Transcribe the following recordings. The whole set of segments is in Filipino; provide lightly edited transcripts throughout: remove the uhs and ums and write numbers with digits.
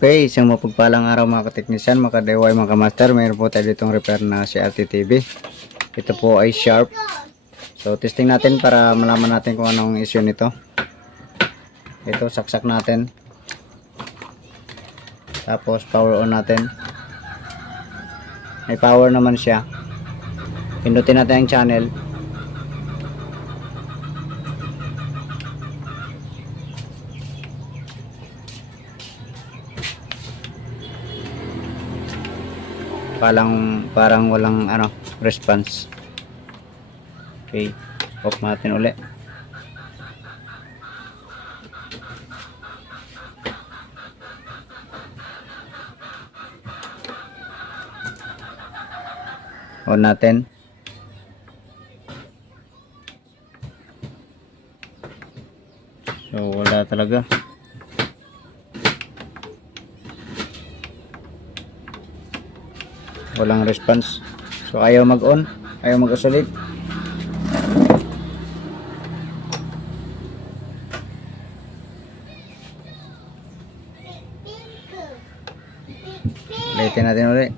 Okay, isang mapagpalang araw mga kateknisyan, mga ka-DIY, mga ka-master. Mayroon po tayo ditong repair na si RTTV. Ito po ay sharp. So testing natin para malaman natin kung anong issue nito. Ito, saksak natin. Tapos power on natin. May power naman siya. Pindutin natin ang channel. Parang walang response. Okay, off natin uli. On natin. So wala talaga. Walang response. So ayaw mag-on, ayaw mag-oscillate. Ulitin natin ulit.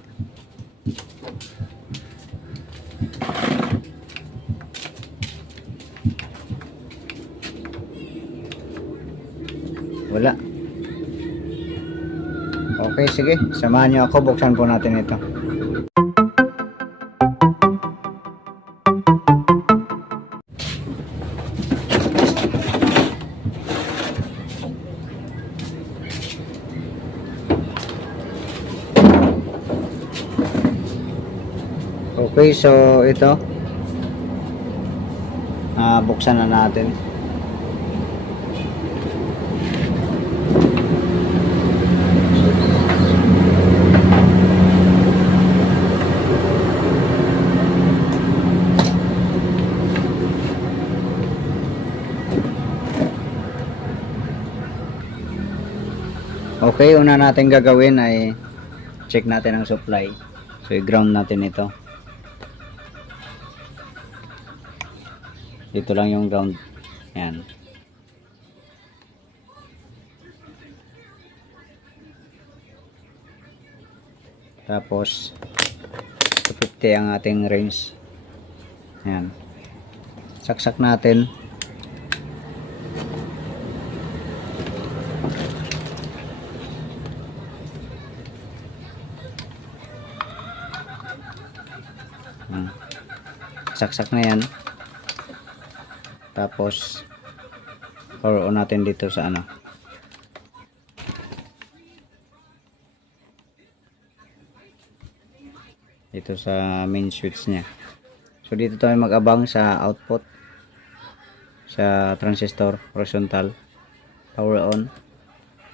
Wala. Okay, sige. Samahan nyo ako. Buksan po natin ito. Okay, so ito. Buksan na natin. Okay, una natin gagawin ay check natin ang supply. So i-ground natin ito. Dito lang yung ground. Yan. Tapos 250 ang ating range. Yan. Saksak natin. Saksak na yan. Tapos power on natin dito sa dito sa main switch nya. So dito tayo mag-abang sa output sa transistor horizontal. Power on.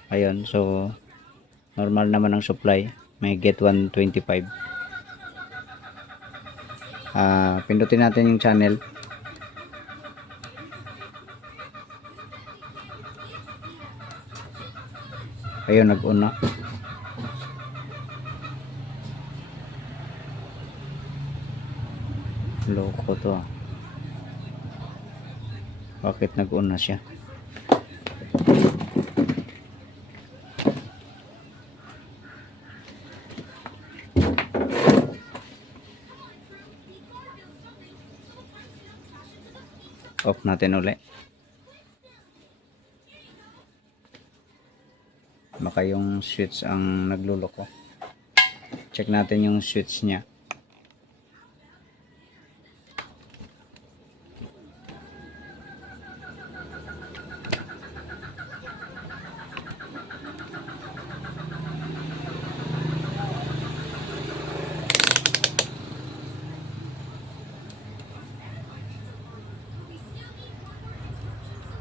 Ayun, so normal naman ang supply. May get 125. Pindutin natin yung channel. Ayun, nag-on na. Loko to. Bakit nag-on na siya? Off natin ulit. Baka yung switch ang nagluloko. Check natin yung switch nya.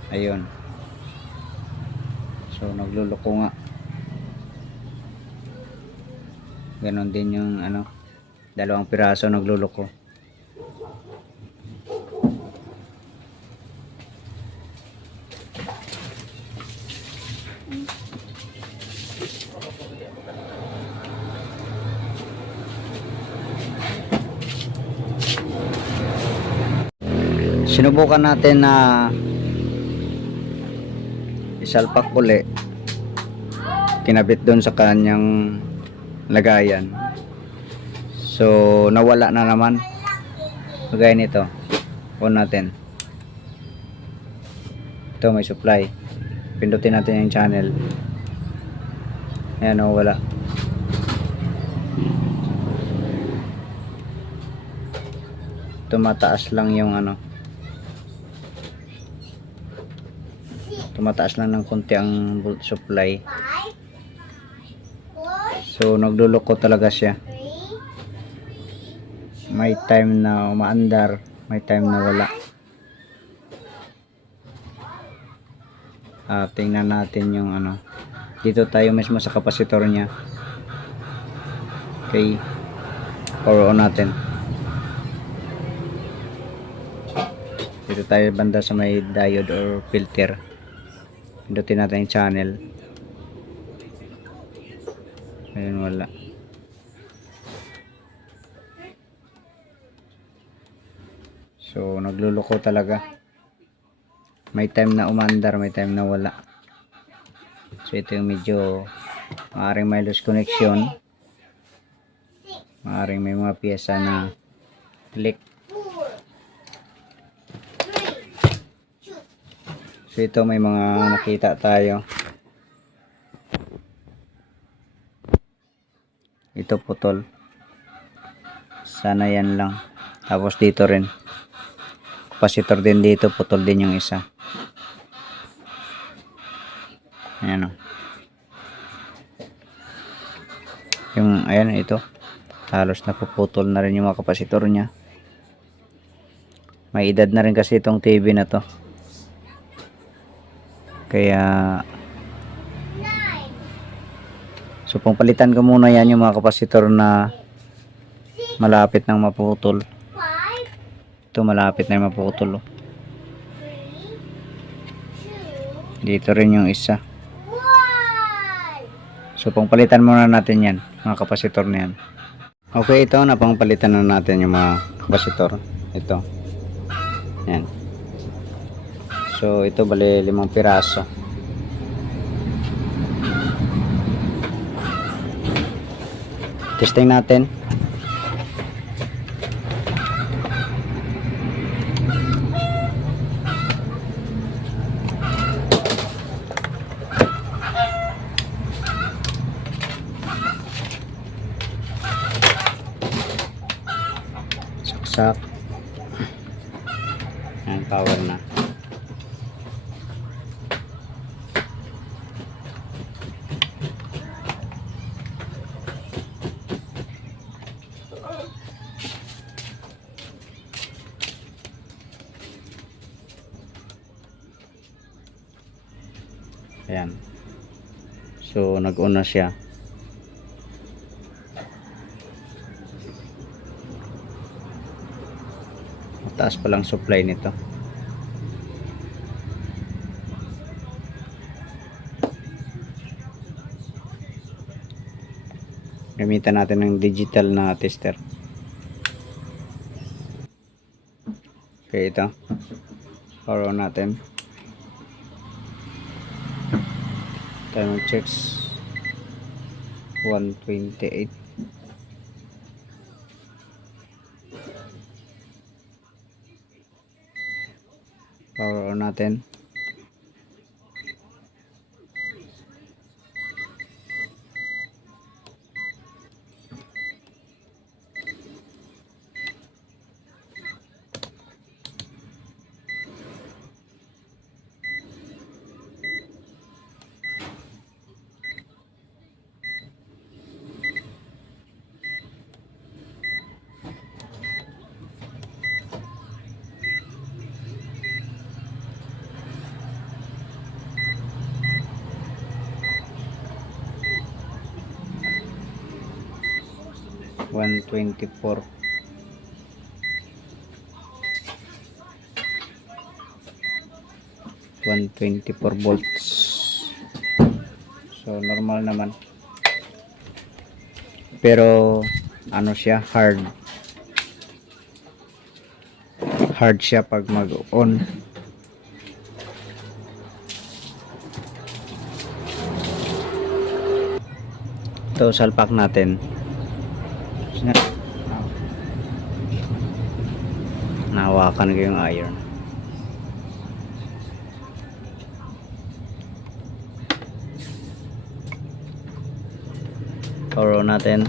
Ayun. So nagluloko nga. Ganon din yung dalawang piraso nagluloko. Sinubukan natin na isalpak uli. kinabit doon sa kanyang lagayan. So nawala na naman. Kagaya nito, on natin. Ito may supply, pindutin natin yung channel. Ayan, wala. Tumataas lang yung ano, tumataas lang ng konti ang volt supply. So nagluloko talaga siya. May time na umaandar, may time na wala. Tingnan natin yung ano. Dito tayo mismo sa kapasitor niya. Okay, power on natin. Dito tayo banda sa may diode or filter. Pindutin natin yung channel. Ayun, wala. So nagluloko talaga. May time na umandar, may time na wala. So ito yung medyo maaaring may loose connection, maaaring may mga piyesa na leak. So ito may mga nakita tayo. Ito putol. Sana yan lang. Tapos dito rin. Kapasitor din dito, putol din yung isa. Ayan o. Yung, ayan, ito. Halos napuputol na rin yung mga kapasitor niya. May edad na rin kasi itong TV na to. Kaya, so pangpalitan ko muna yan yung mga kapasitor na malapit nang maputol. Ito malapit na maputol. Dito rin yung isa. So pangpalitan muna natin yan, mga kapasitor na yan. Okay, ito na pangpalitan na natin yung mga kapasitor. Ito. Yan. So ito bali 5 piraso. Testing natin. Saksak. Yan, power na. Ayan. So nag-on na siya. Mataas pa lang supply nito. Gamitan natin ng digital na tester. Okay, ito. Power on natin. Timer checks 128. Power on natin. One 24. volts. So normal naman. Pero ano siya, hard siya pag mag-on. Ito salpak natin. Nahawakan ko yung iron. Power on natin.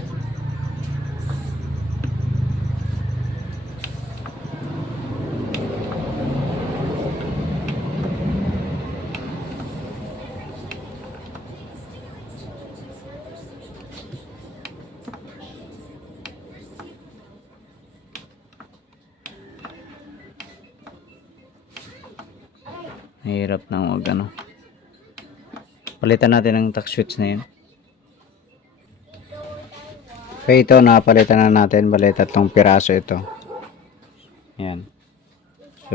Mahirap na mag ano. Palitan natin ang tack switch na yun. Okay, ito napalitan na natin. Bali, 3 piraso ito. Yan. So,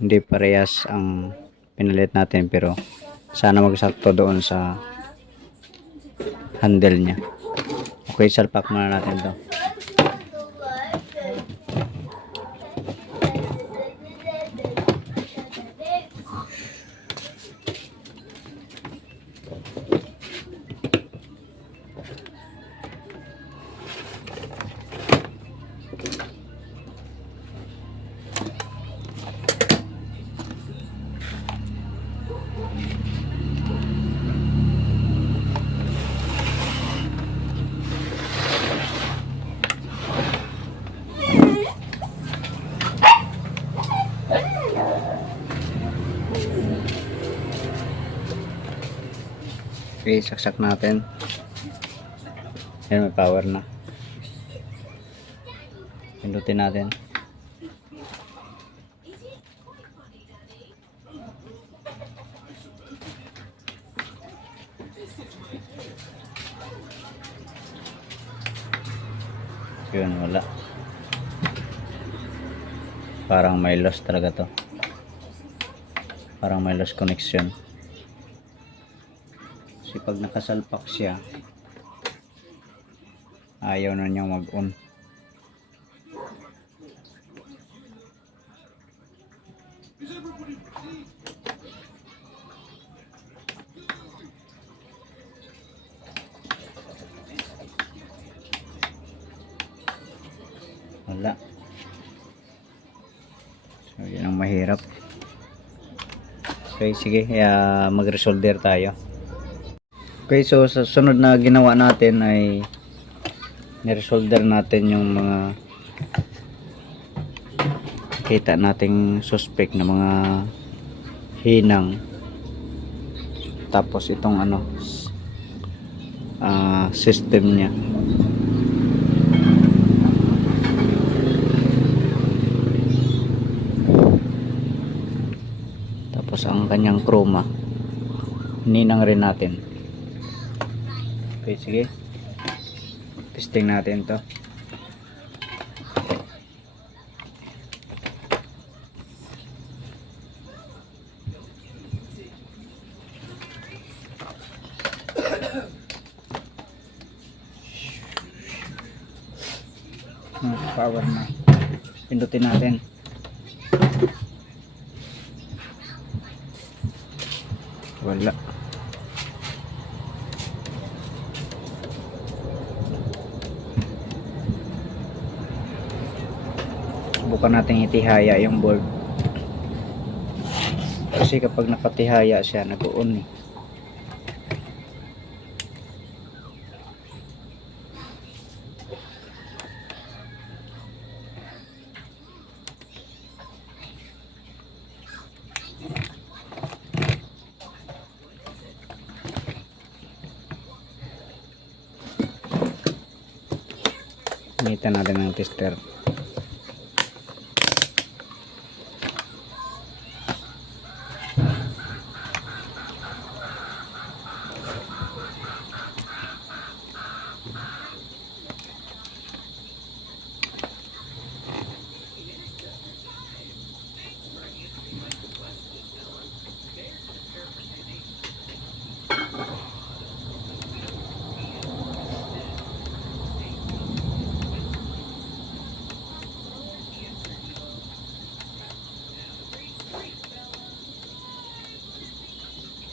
hindi parehas ang pinalit natin, pero sana magsakto doon sa handle nya. Okay, salpak muna natin to. Okay, saksak natin. Ayan, may power na. Pindutin natin. Yun, wala. Parang may loss talaga to. Parang may loss connection. Kasi pag nakasalpak siya, ayaw na niyang mag-on. Wala. So, yun ang mahirap. Okay, sige. Mag-resolder tayo. Okay, so sa sunod na ginawa natin ay niresolder natin yung mga kita nating suspect na mga hinang. Tapos itong ano system niya. Tapos ang kanyang chroma. Ninang rin natin. Okay, sige. Testing natin to. Power na. Pindutin natin. Wala. Subukan natin itihaya yung board. Kasi kapag nakatihaya siya, nag-on eh. Gamitan natin ng tester.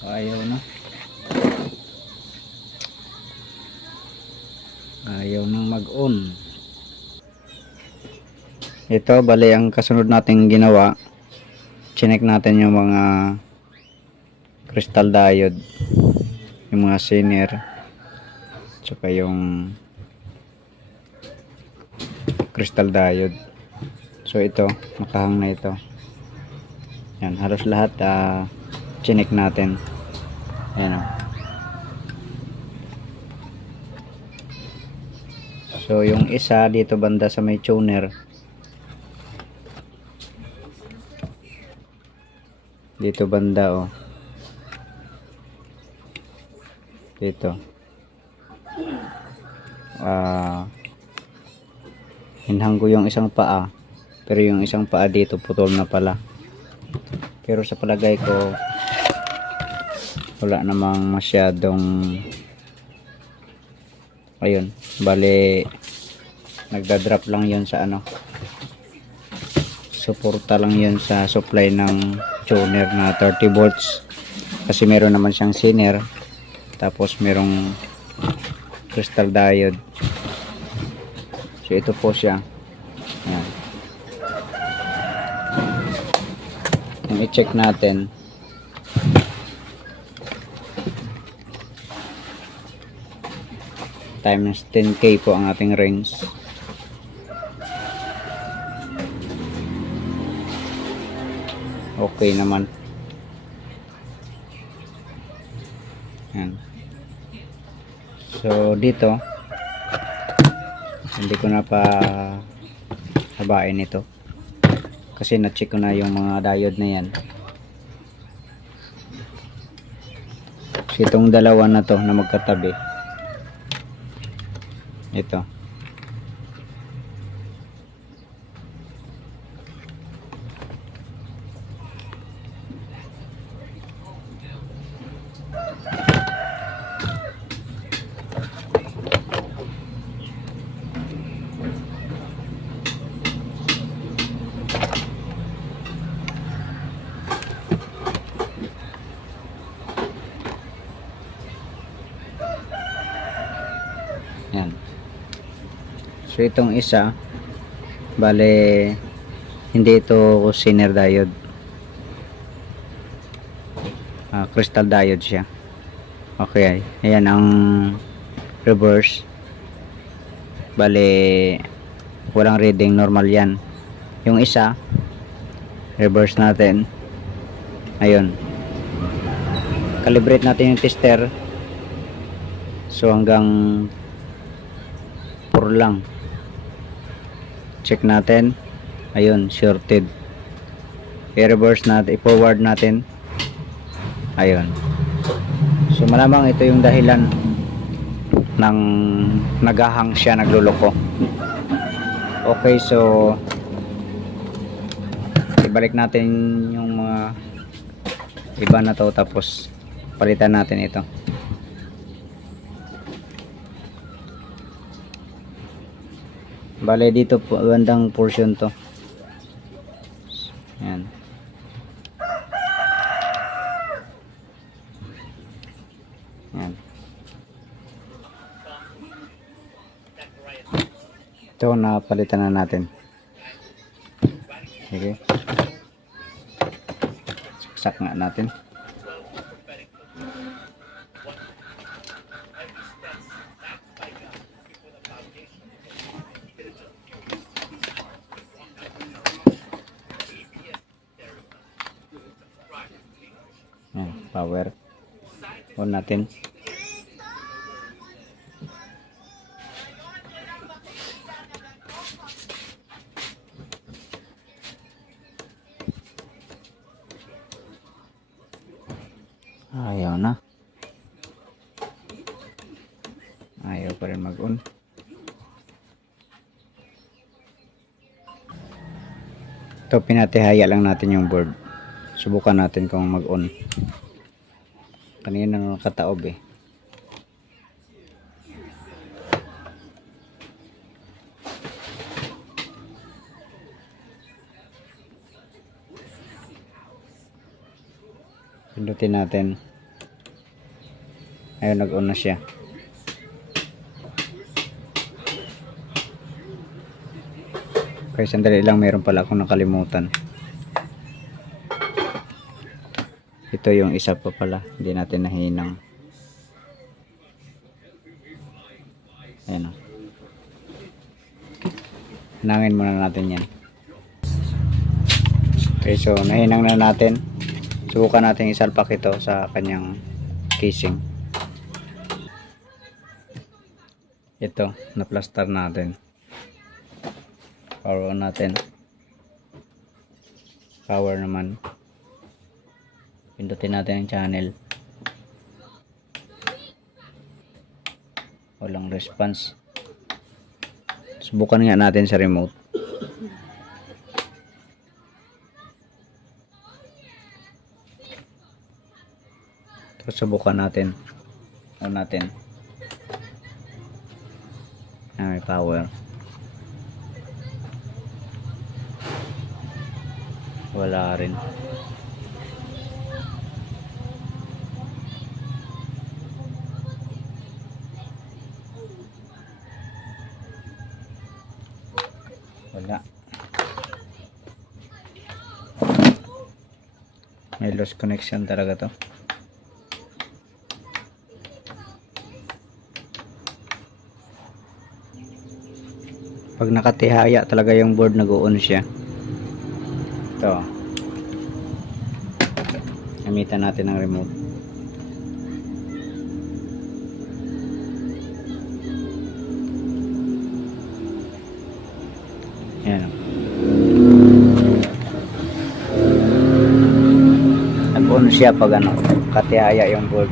Ayaw na. ayaw nang mag-on. Ito bali ang kasunod nating ginawa, chinek natin yung mga crystal diode, yung mga Zener, tsaka yung crystal diode. So ito, nakahang na ito. Yan, halos lahat chinek natin. Ayan o. So yung isa dito banda sa may tuner, dito banda o, dito hinhang ko yung isang paa, pero yung isang paa dito putol na pala. Pero sa palagay ko wala namang masyadong, ayun, bali nagda-drop lang yun sa ano, suporta lang yun sa supply ng tuner na 30 volts, kasi meron naman siyang Zener, tapos merong crystal diode. So ito po siya. Ayan. Yung i-check natin, times 10k po ang ating range. Okay naman. Yan. So dito hindi ko na pa habain ito kasi na-check ko na yung mga diode na yan. So itong dalawa na to na magkatabi, ito, yan. So itong isa bale hindi ito Zener diode, crystal diode siya. Okay, ayan ang reverse, bale walang reading, normal yan. Yung isa reverse natin, ayun, calibrate natin yung tester. So hanggang 4 lang, check natin, ayun, shorted. I-reverse natin, i-forward natin, ayun. So malamang ito yung dahilan ng nagahang siya, nagluloko. Okay, so ibalik natin yung mga iba na to, tapos palitan natin ito. Bale dito po bandang portion to. Yan. Yan. Ito na palitan na natin. Sige. Saksak nga natin. Yan, power on natin. Ayaw na, ayaw pa rin mag-on. Ito, pinatihaya lang natin yung board. Subukan natin kung mag-on. Kanina nakataob eh. Pindutin natin. Ayun, nag-on na siya. Okay, sandali lang, meron pala akong nakalimutan. Ito yung isa pa pala, hindi natin nahinang. Ayan o. Hinangin muna natin yan. Okay, so nahinang na natin. Subukan natin isalpak ito sa kanyang casing. Ito, na-plaster natin. Power on natin. Power naman. Pindutin natin ang channel. Walang response. Subukan nga natin sa remote. Ito, subukan natin. On natin. May power. Wala rin. Wala. May lost connection talaga to. Pag nakatihaya talaga yung board, nag-on siya. Ito. Gamitan natin ng remote. Ayan. Nag-on siya pag ano, katihaya yung board.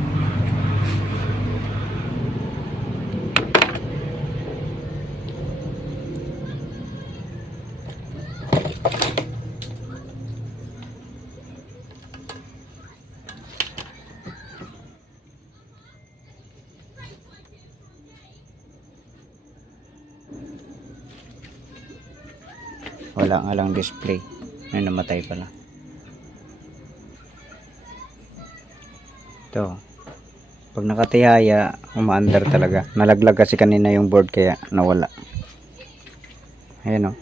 Wala nga lang display. Ay, namatay pala. Ito. Pag nakatihaya, umaandar talaga. Nalaglag kasi kanina yung board kaya nawala. Ayan o.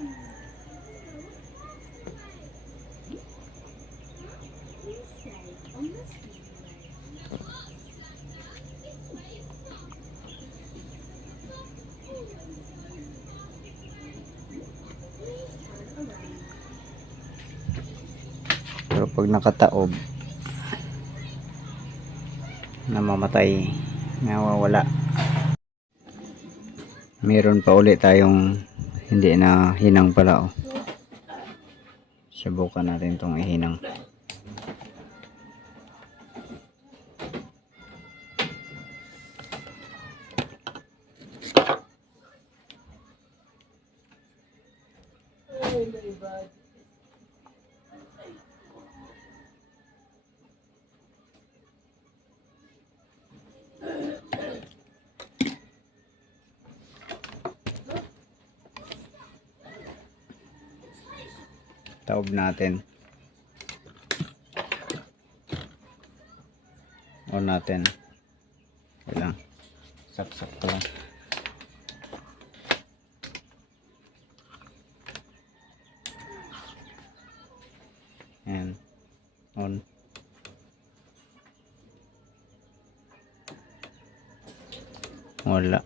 Pero pag nakataob, namamatay, nawawala. Meron pa ulit tayong hindi na hinang pala. Subukan natin itong ihinang. Taob natin. On natin. Ilang. Saksak ko lang. Ayan. On. Wala.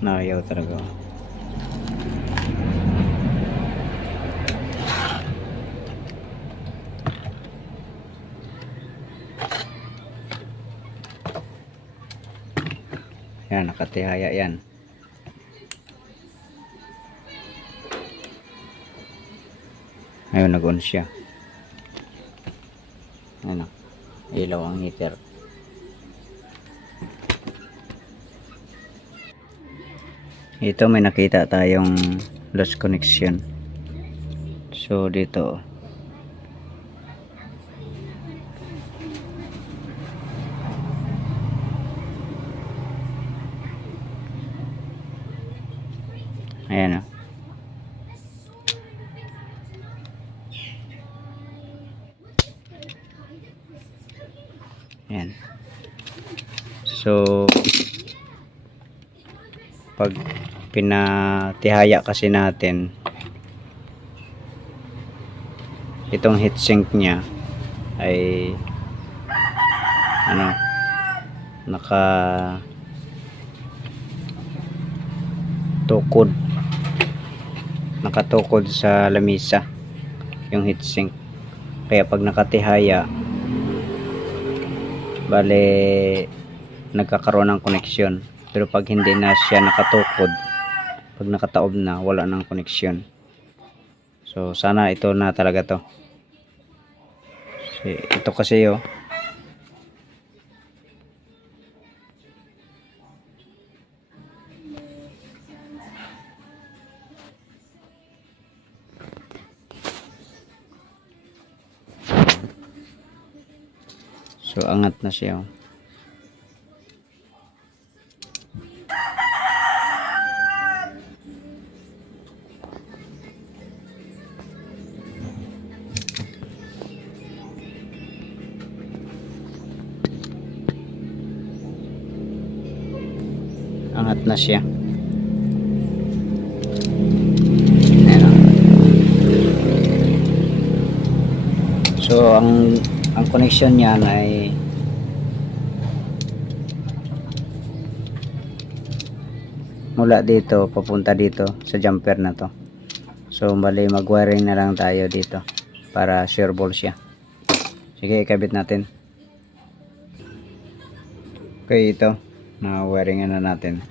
Nayaw talaga. Yan, nakatihaya yan. Ayun, nag-on siya. Ano, ilaw ang heater. Ito may nakita tayong lost connection. So dito ayan o. So pag pinatihaya kasi natin itong heatsink niya ay naka nakatukod sa lamisa yung heatsink, kaya pag nakatihaya bale nagkakaroon ng koneksyon. Pero pag hindi na siya nakatukod, pag nakataob na, wala nang koneksyon. So sana ito na talaga to. Ito kasi so angat na siya. Angat na siya. Ayan. So ang connection niyan ay mula dito papunta dito sa jumper na to. So bali mag-wiring na lang tayo dito para sure ball siya. Sige, ikabit natin. Okay, ito na wiringan na natin.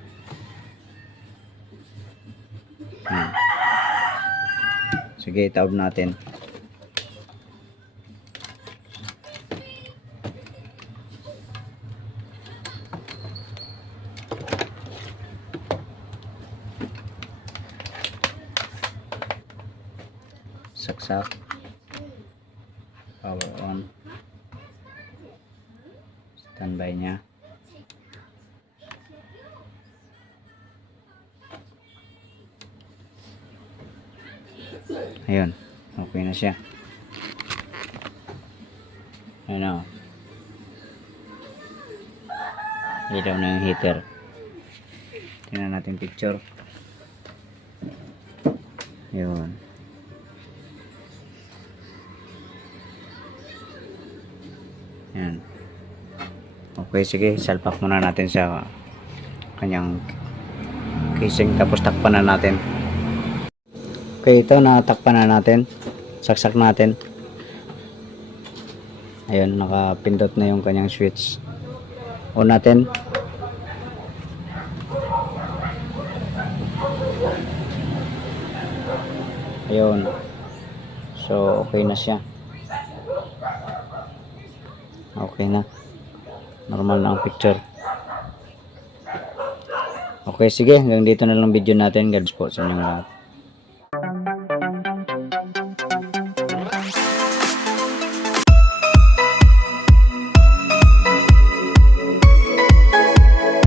Sige, itaob natin. Saksak, power on, standby nya. Ayun, okay na siya. Ano, ilaw na yung heater. Tingnan natin picture. Ayun. Yan. Okay, sige, salpak muna natin sa kanyang casing, tapos takpan na natin. Okay, ito natakpan na natin. Saksak natin. Ayun, nakapindot na yung kanyang switch. On natin. Ayun. So, okay na siya. Okay na. Normal na ang picture. Okay, sige. Hanggang dito na lang video natin. God bless po sa inyong lahat.